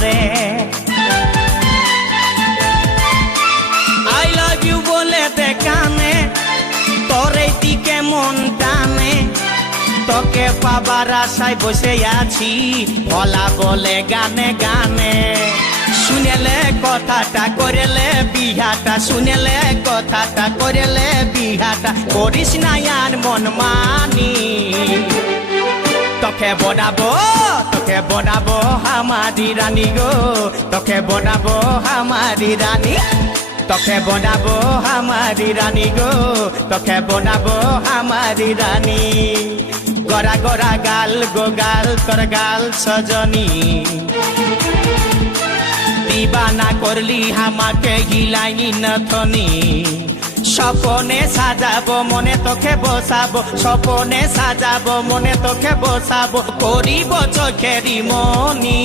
রে I love you বলে দে কানে তোর এই দিকে মন টানে তোকে পাবার আশায় বসে আছি ভোলা বলে গানে গানে শুনেলে কথাটা করেলে বিহাটা শুনেলে কথাটা করেলে বিহাটা করিস না আর মন মানি তোকে বনাবো আমারি রানী গো তোকে বনাবো আমারি রানী তোকে বনাবো আমারি রানী গো তোকে বনাবো আমারি রানী গড়া গড়া গাল গো গাল তোর গাল সজনী দিবানা করলি আমাকে হিলাইনি নথনি স্বপনে সাজাবো মনে তোকে বসাবো স্বপনে সাজাবো মনে তোকে বসাবো করিব চোখেরি মনি